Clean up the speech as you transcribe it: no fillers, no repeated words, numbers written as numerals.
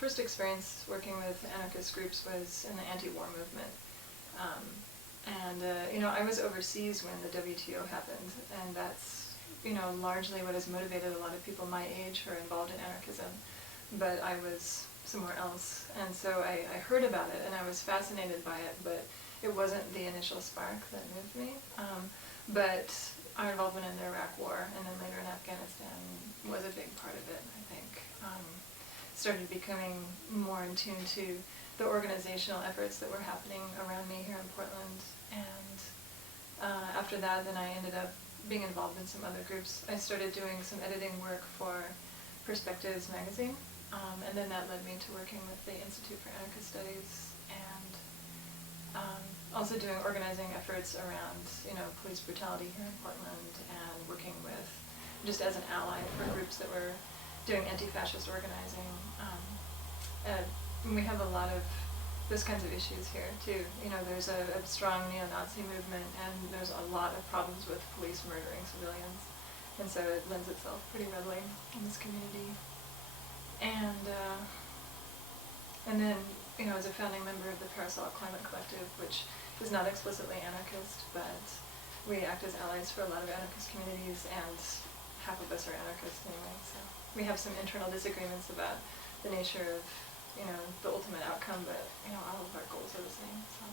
first experience working with anarchist groups was in the anti-war movement. I was overseas when the WTO happened, and that's, largely what has motivated a lot of people my age who are involved in anarchism. But I was somewhere else, and so I heard about it, and I was fascinated by it, but it wasn't the initial spark that moved me. But our involvement in the Iraq War, and then later in Afghanistan, was a big part of it, I think. Started becoming more in tune to the organizational efforts that were happening around me here in Portland, and after that, then I ended up being involved in some other groups. I started doing some editing work for Perspectives magazine, and then that led me to working with the Institute for Anarchist Studies, and also doing organizing efforts around, police brutality here in Portland, and working with, just as an ally for groups that were doing anti-fascist organizing. And we have a lot of those kinds of issues here too. There's a strong neo-Nazi movement, and there's a lot of problems with police murdering civilians, and so it lends itself pretty readily in this community. And then, as a founding member of the Parasol Climate Collective, which is not explicitly anarchist, but we act as allies for a lot of anarchist communities, and half of us are anarchists anyway, so we have some internal disagreements about the nature of, the ultimate outcome, but, all of our goals are the same, so.